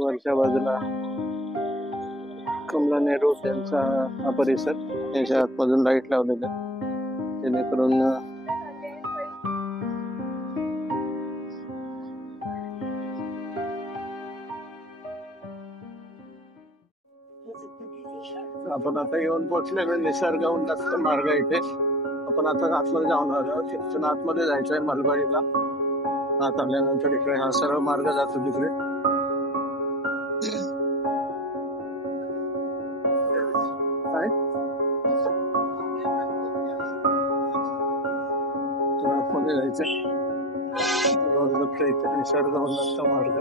वरच्या बाजूला कमला नेहरू यांचा हा परिसर, याच्या आतमधून लाईट लावलेले जेणेकरून आपण आता येऊन पोहोचलेलो निसर्ग उन्नत मार्ग इथे. आपण आता आतमध्ये जाऊन आहोत. तिथून आतमध्ये जायचंय मलबारीला. आत आल्यानंतर इकडे हा सर्व मार्ग जातो तिकडे. काय आतमध्ये जायचंय इथे निसर्ग उन्नत मार्ग.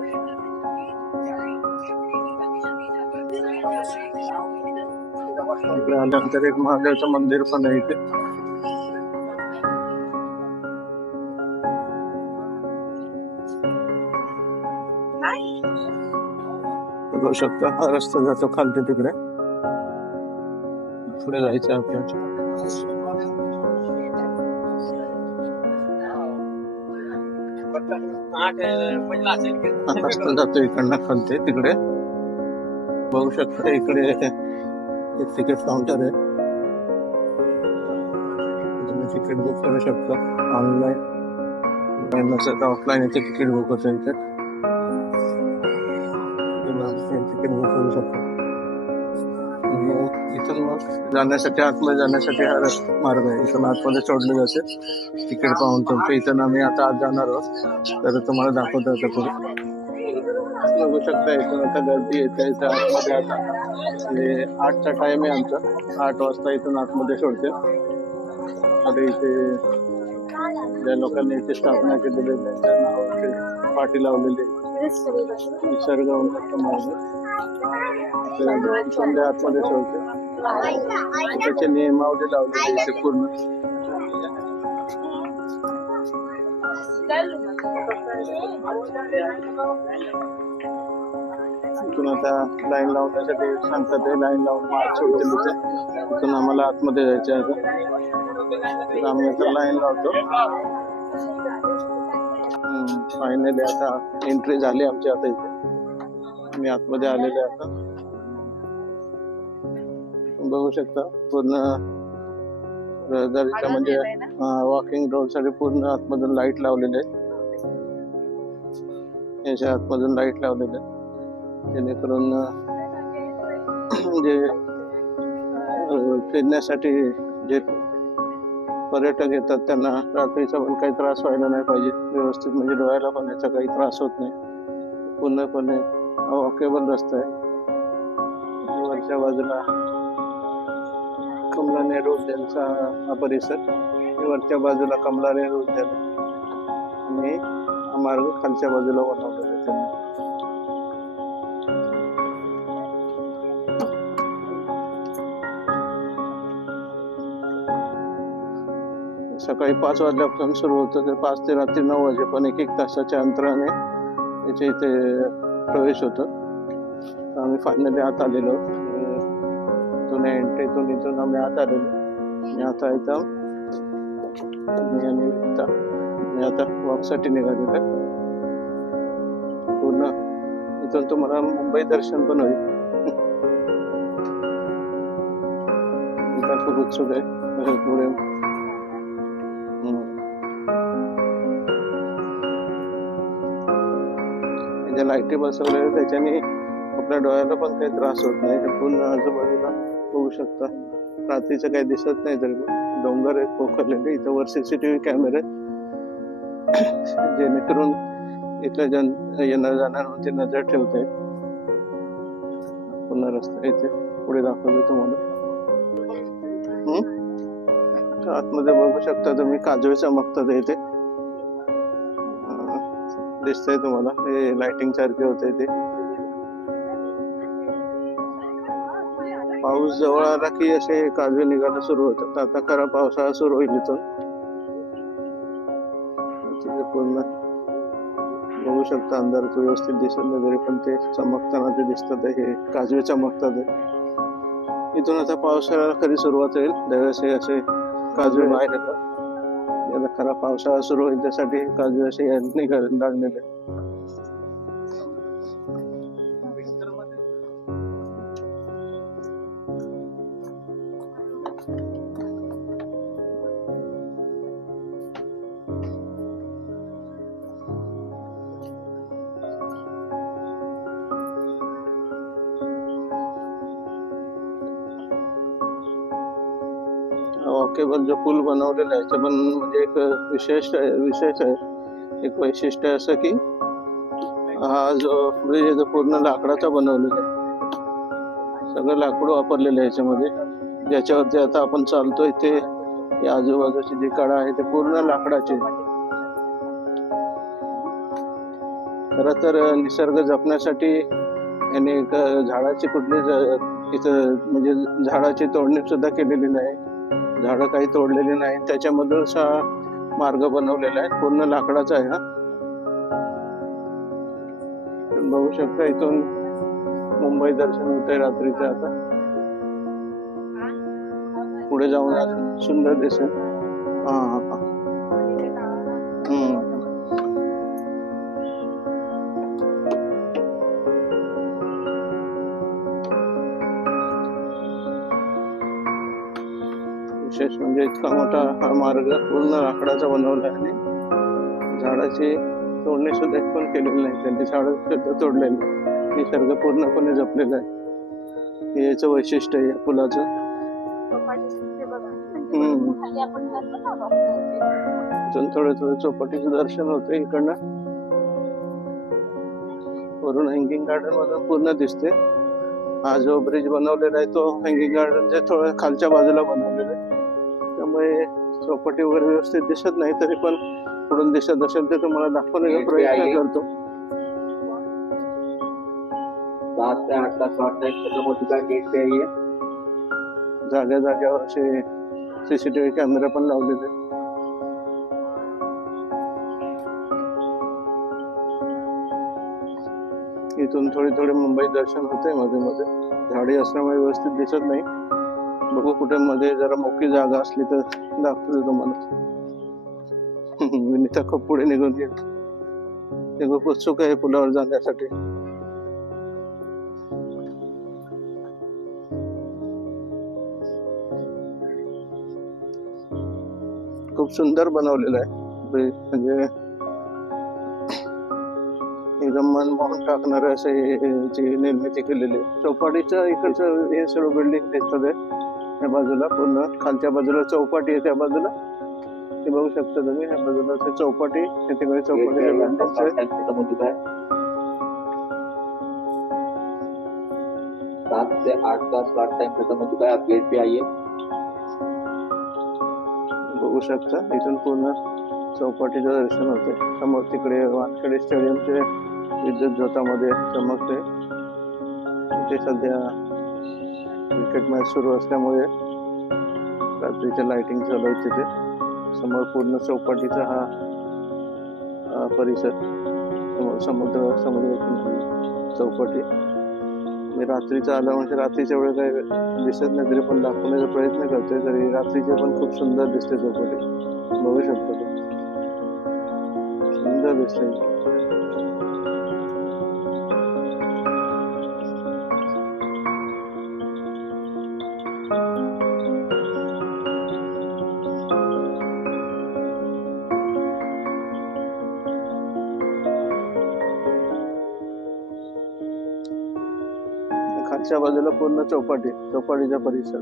आल्यानंतर एक महादेवचं मंदिर पण आहे इथे. बघू शकता हा रस्ता जातो खालती तिकडे. पुढे जायचं आपल्याला. रस्ता जातो इकडनं खालती तिकडे. बघू शकता इकडे एक तिकीट काउंटर आहे. तुम्ही तिकीट बुक करू शकता ऑनलाईन नसेल तर ऑफलाईन इथे तिकीट बुक होतं. इथे तिकीट बुक करू शकता. इथून मग जाण्यासाठी आतमध्ये जाण्यासाठी हा मार्ग आहे. इथून आतमध्ये सोडले जाते तिकीट पाहून तुमचं. इथून आम्ही आता आत जाणार आहोत तर तुम्हाला दाखवता येतं पुढे. बघू शकता इथून आता गर्दी येते इथं आतमध्ये. आता 8चा टाइम आहे आमचा. 8 वाजता इथून आतमध्ये सोडते. आता इथे ज्या लोकांनी इथे स्थापना केलेली आहे त्यांच्या नावाचे पाटी लावलेली आहे. निसर्ग उन्नत मार्ग आतमध्ये सोडते. त्याचे नियमावली लावलेली इथे पूर्ण. इथून आता लाईन लावण्यासाठी सांगतात. लाईन लावून मार्च सोडतील इथे. इथून आम्हाला आतमध्ये जायचं आहे. आम्ही आता लाईन लावतो. फायनली आता एंट्री झाली आमची. आता इथे मी आतमध्ये आलेले आता. बघू शकता पूर्ण रहदारीच्या म्हणजे वॉकिंग रोड साठी पूर्ण आतमधून लाईट लावलेले आहे. याच्या आतमधून लाईट लावलेले जेणेकरून जे फिरण्यासाठी जे पर्यटक येतात त्यांना रात्रीचा पण काही त्रास व्हायला नाही पाहिजे. व्यवस्थित म्हणजे डोळ्याला पण याचा काही त्रास होत नाही. पूर्णपणे वॉकेबल रस्ता आहे. वरच्या बाजूला कमला नेहरू यांचा हा परिसर. वरच्या बाजूला कमला नेहरू उद्यान आणि हा मार्ग खालच्या बाजूला बनवलेला आहे त्यांनी. सकाळी 5 वाजल्यापासून सुरू होतं ते 5 ते रात्री 9 वाजेपर्यंत 1 तासाच्या अंतराने याच्या इथे प्रवेश होतो. आम्ही फायनली आत आलेलो. जुन्या एंट्रीतून इथून आम्ही आत आलेलो. मी आता इथं मी आता वॉकसाठी निघालेलो. पूर्ण इथून तुम्हाला मुंबई दर्शन पण होईल. खूप उत्सुक आहे पुढे. ज्या लाईटी बसवलेल्या त्याच्याने आपल्या डोळ्याला पण काही त्रास होत नाही. पूर्ण आजूबाजूला बघू शकता. रात्रीचं काही दिसत नाही तरी डोंगर आहेत पोखरलेले. इथं वर CCTV कॅमेरे जेणेकरून इथल्या येणार जाणाऱ्यांवरती नजर ठेवता येईल. पुन्हा रस्ता इथे पुढे दाखवतो तुम्हाला. आतमध्ये बघू शकता तुम्ही काजवे चमकतात इथे. दिसतंय तुम्हाला हे लाइटिंग सारखे होते ते. पाऊस जवळ आला की असे काजवे निघायला सुरू होतात. आता खरा पावसाळा सुरू होईल इथून. पूर्ण बघू शकता अंधारात व्यवस्थित दिसत नाही तरी पण ते चमकताना ते दिसतात. हे काजवे चमकतात. इथून आता पावसाळ्याला खरी सुरुवात होईल. त्यावेळेस हे असे काजवे बाहेर येतात. याला खरा पावसाळा सुरू होईल त्यासाठी काजवे असे निघायला लागलेले. केबल जो पूल बनवलेला आहे ते पण म्हणजे एक विशेष आहे, एक वैशिष्ट्य असं की हा जो ब्रिज आहे तो पूर्ण लाकडाचा बनवलेला आहे. सगळं लाकूड वापरलेलं आहे याच्यामध्ये. ज्याच्यावरती आता आपण चालतोय ते या आजूबाजूची जी कडा आहे ते पूर्ण लाकडाची. खर तर निसर्ग जपण्यासाठी यांनी एक झाडाची कुठली इथं म्हणजे झाडाची तोडणी सुद्धा केलेली नाही, झाडं काही तोडलेली नाही, त्याच्यामधूनच हा मार्ग बनवलेला आहे, पूर्ण लाकडाचा आहे हा. बघू शकता इथून मुंबई दर्शन होतंय रात्रीचं. आता पुढे जाऊन अजून सुंदर दिसेल. विशेष म्हणजे इतका मोठा हा मार्ग पूर्ण लाकडाचा बनवला आहे. झाडाची तोडणी सुद्धा पण केलेली नाही, त्यांनी झाडं सुद्धा तोडलेली. निसर्ग पूर्णपणे जपलेला आहे. हे याचं वैशिष्ट्य आहे या पुलाचं. थोडं थोडं चौपाटीचं दर्शन होतं इकडनं. वरून हँगिंग गार्डन मधून पूर्ण दिसते. हा जो ब्रिज बनवलेला आहे तो हँगिंग गार्डनच्या थोड्या खालच्या बाजूला बनवलेला आहे, त्यामुळे चौपाटी वगैरे व्यवस्थित दिसत नाही. तरी पण पुढून दिसत असेल तर तुम्हाला दाखवण्याचा प्रयत्न करतो. 7 से 8 का शॉर्ट टाइम खत्म हो चुका है, गेट पे है. जाग्या जाग्यावर असे सीसीटीव्ही कॅमेरा पण लावलेले. इथून थोडी थोडी मुंबई दर्शन होते मध्ये मध्ये. झाडी असल्यामुळे व्यवस्थित दिसत नाही. बघू कुठे मध्ये जरा मोकळी जागा असली तर दाखवतो तुम्हाला. विनीता खूप पुढे निघून गेली. ते खूप उत्सुक आहे पुलावर जाण्यासाठी. खूप सुंदर बनवलेलं आहे, म्हणजे एकदम मन मोहून टाकणार असे ची निर्मिती केलेली आहे. चौपाटीच्या इकडचं हे सर्व बिल्डिंग दिसतात आहे या बाजूला. पूर्ण खालच्या बाजूला चौपाटी आहे, त्या बाजूला ते बघू शकता तुम्ही. ह्या बाजूला चौपाटी, तिकडे चौपाटीच्या बिल्डिंग्स आहे. 7 से 8 का स्लॉट टाइम खत्म हो चुका है, आप गेट पे आइए. बघू शकता इथून पूर्ण चौपाटीचं दर्शन होते. समोर तिकडे वानखेडे स्टेडियमचे विद्युत ज्योतामध्ये चमकते. ते सध्या क्रिकेट मॅच सुरू असल्यामुळे रात्रीचे लाइटिंग चालू आहे तिथे. समोर पूर्ण चौपाटीचा हा परिसर. समोर समुद्र किनारी चौपाटी. मी रात्रीचा आला म्हणजे रात्रीच्या वेळेस काही दिसत नाही, तरी पण दाखवण्याचा प्रयत्न करतोय. तरी रात्रीचे पण खूप सुंदर दिसते चौपाटी. बघू शकतो सुंदर दिसते. खालच्या बाजूला पूर्ण चौपाटीचा परिसर.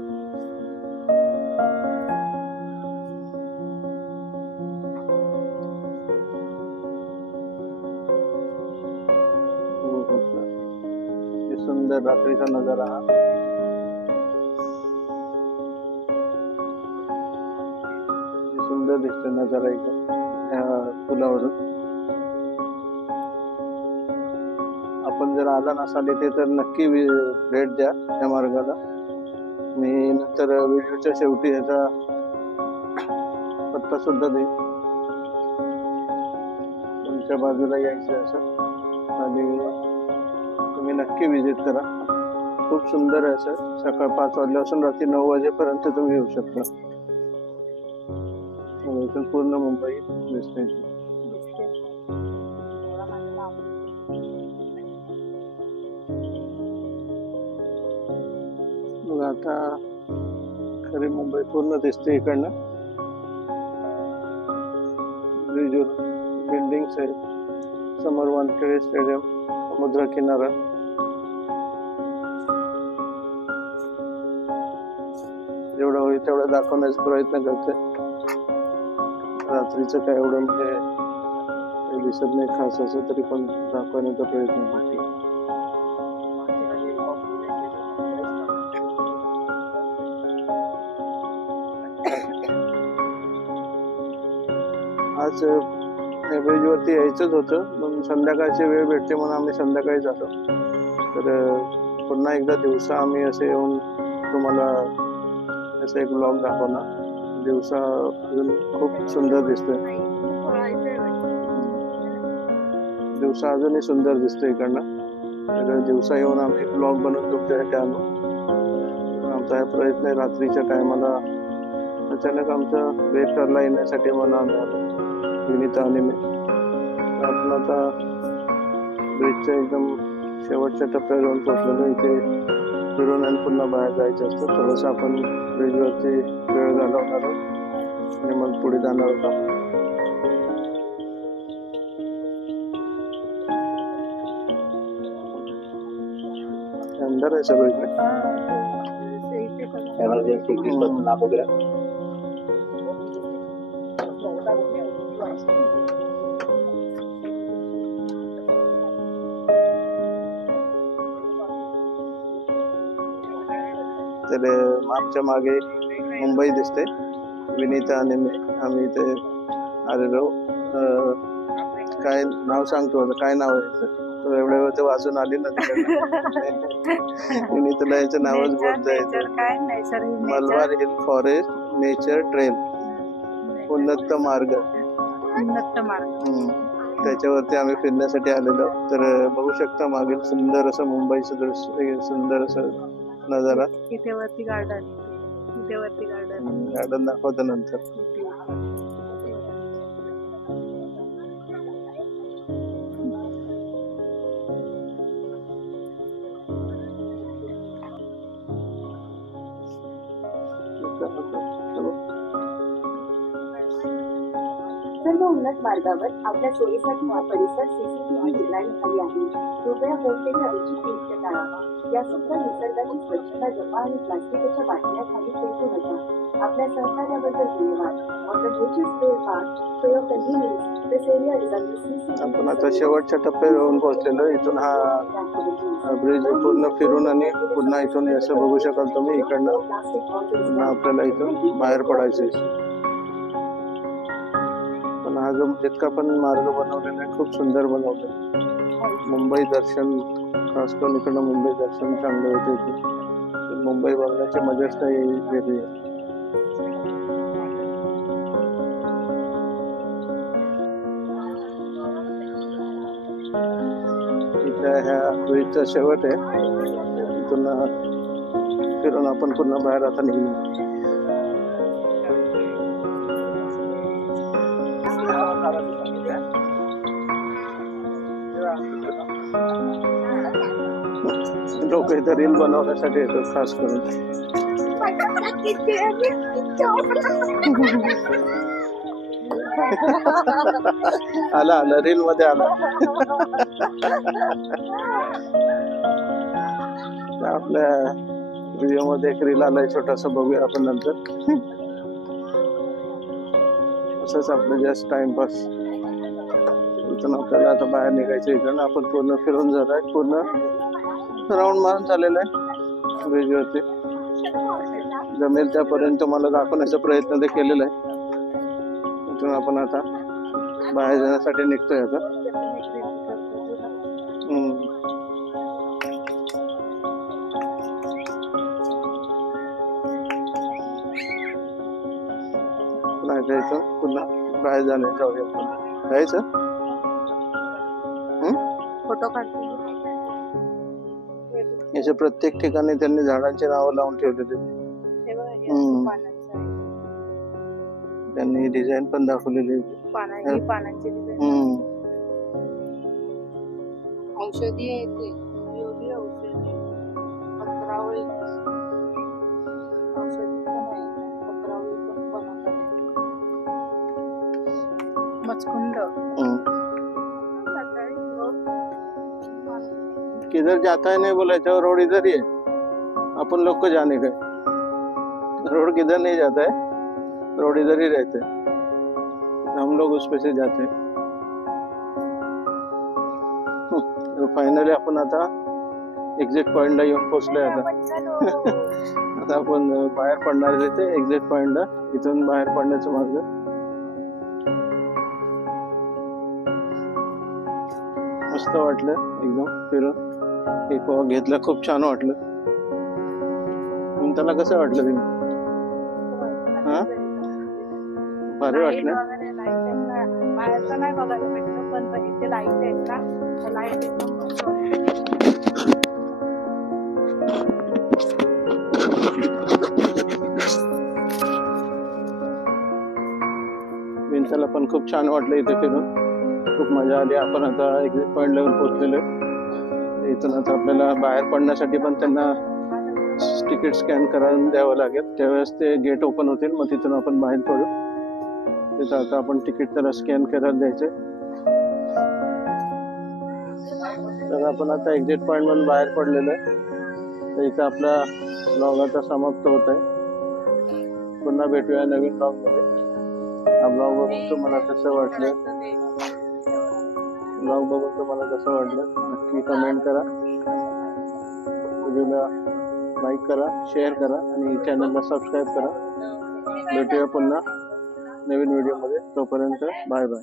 सुंदर रात्रीचा नजारा हा. सुंदर दिसतो नजारा इकडे या पुलावरून. आपण जर आला नसाल इथे तर नक्की भेट द्या या मार्गाला. मी नंतर व्हिडिओच्या शेवटी याचा पत्ता सुद्धा देईन. तुमच्या बाजूला यायचं असं आणि तुम्ही नक्की विजिट करा. खूप सुंदर आहे असं. सकाळ 5 वाजल्यापासून रात्री 9 वाजेपर्यंत तुम्ही येऊ शकता. इथून पूर्ण मुंबई दिसते. मग आता खरी मुंबई पूर्ण दिसते इकडनं. ब्रिजवर बिल्डिंग्स आहेत. समोर वानखेडे स्टेडियम, समुद्र किनारा. जेवढा होईल तेवढं दाखवण्याचा प्रयत्न करते. रात्रीचं काय एवढं म्हणजे काही दिसत नाही खास असं, तरी पण दाखवण्याचा प्रयत्न करते. आज ब्रिज वरती यायचंच होतं, पण संध्याकाळची वेळ भेटते म्हणून आम्ही संध्याकाळी जातो. तर पुन्हा एकदा दिवसा आम्ही असे येऊन तुम्हाला असं एक ब्लॉग दाखवणार. दिवसा अजून खूप सुंदर दिसतोय, दिवसा अजूनही सुंदर दिसतोय इकडनं. तर दिवसा येऊन आम्ही ब्लॉग बनवून तुमच्यासाठी आलो. आमचा हा प्रयत्न आहे रात्रीच्या टायमाला. अचानक आमचा बेट ठरला येण्यासाठी म्हणून आम्ही आलो, विनीता आणि मी. आपण आता ब्रिजच्या एकदम शेवटच्या टप्प्यावर येऊन पोहोचलेलो. इथे फिरून आणि पुन्हा बाहेर जायचं असतं. थोडंसं आपण ब्रिजवरती वेळ घालवणार आहोत आणि मग पुढे जाणार आहोत. अंदर आहे सगळं इकडे. तर आमच्या मागे मुंबई दिसते. विनीता आणि मी आम्ही इथे आलेलो. काय नाव सांगतो आता, काय नाव आहे एवढ्या वेळ वाचून आली ना विनीताला याचं नावच बोलता येतं. Malabar hill forest nature trail, उन्नत मार्ग. त्याच्यावरती आम्ही फिरण्यासाठी आलेलो. तर बघू शकता मागील सुंदर असं मुंबईचं दृश्य, सुंदर असं नजारा. इथे वरती गार्डन, गार्डन दाखवतो नंतर. सर्व उन्नत मार्गावर आपल्या सोयीसाठी हा परिसर सीसीटीव्ही निगराणी खाली आहे. कृपया कोणतेही अरुचित कृत्य टाळा. यासोबत निसर्गाची स्वच्छता जपा आणि प्लास्टिकच्या बाटल्या खाली फेकू नका. आपल्या सहकार्याबद्दल धन्यवाद. On the Nature's Trail Path, for your convenience, this area is under CCTV. आपण आता शेवटच्या टप्प्यावर येऊन पोहोचलेलो. इथून हा ब्रिज पूर्ण फिरून आणि पुन्हा इथून असं बघू शकाल तुम्ही. इकडनं पुन्हा आपल्याला इथून बाहेर पडायचंय. पण हा जो जितका पण मार्ग बनवलेला आहे खूप सुंदर बनवलेला. मुंबई दर्शन, खास करून इकडनं मुंबई दर्शन चांगलं होतं इथे. मुंबई बघण्याची मजाच काही वेगळी आहे. इथं ह्या ब्रिजचा शेवट आहे. इथून फिरून आपण पुन्हा बाहेर आता निघू. लोक इथं रील बनवण्यासाठी येतात खास करून. आला रील मध्ये आला. आपल्या व्हिडिओ मध्ये एक रील आलाय छोटासा, बघूया आपण नंतर. असंच आपलं जस्ट टाइमपास. इथून आपल्याला आता बाहेर निघायचं. इकडनं आपण पूर्ण फिरून झालाय, पूर्ण राऊंड मारून झालेला आहे ब्रिजवरती. जमेल त्यापर्यंत मला दाखवण्याचा प्रयत्न ते केलेला आहे. इथून आपण आता बाहेर जाण्यासाठी निघतोय आता. इथून पुन्हा बाहेर जाऊया. जायचं फोटो काढतो. याच्या प्रत्येक ठिकाणी त्यांनी झाडांची नावं लावून ठेवलेली. त्यांनी डिझाईन पण दाखवलेली. पानांची डिझाईन. औषधी आहे ते, औषधी पत्रावळी, औषधी पण आहे. पत्रावळी पण बनवतात. मचकुंड. किधर जाता है नहीं बोला, जो रोड इधर ही है, अपन लोग को जाने का. रोड किधर नहीं जाता है, रोड इधर ही रहते हैं, हम लोग उस पे से जाते हैं. फायनली आपण आता एक्झिट पॉइंटला येऊन पोहोचलोय आता. आता आपण बाहेर पडणार आहे ते एक्झिट पॉइंटला. इथून बाहेर पडण्याचा मार्ग. मस्त वाटलं एकदम फिरून. एक वॉक घेतलं, खूप छान वाटलं. त्याला कसं वाटलं तुम्ही? हा, भारी वाटलं. बाहेरचं नाही बघायला भेटलं, पण इथे लाईट आहेत ना, लाईट एकदम मस्त वाटते. विंचला पण खूप छान वाटलं इथे फिरून. खूप मजा आली. आपण आता एक्झिट पॉइंटला येऊन पोहोचलेलो आहे. इथून आता आपल्याला बाहेर पडण्यासाठी पण त्यांना तिकीट स्कॅन करून द्यावं लागेल. त्यावेळेस ते गेट ओपन होतील, मग तिथून आपण बाहेर पडू. तिथं आता आपण तिकीट त्याला स्कॅन करायला द्यायचे. तर आपण आता एक्झिट पॉइंट मधून बाहेर पडलेलो आहे. तर इथं आपला ब्लॉग आता समाप्त होत आहे. पुन्हा भेटूया नवीन ब्लॉग मध्ये. हा ब्लॉग बघून तुम्हाला कसं वाटलं, ब्लॉग बघून तुम्हाला कसं वाटलं नक्की कमेंट करा. व्हिडिओला लाईक करा, शेअर करा आणि चॅनलला सबस्क्राईब करा. भेटूया पुन्हा नवीन व्हिडिओमध्ये. तोपर्यंत बाय बाय.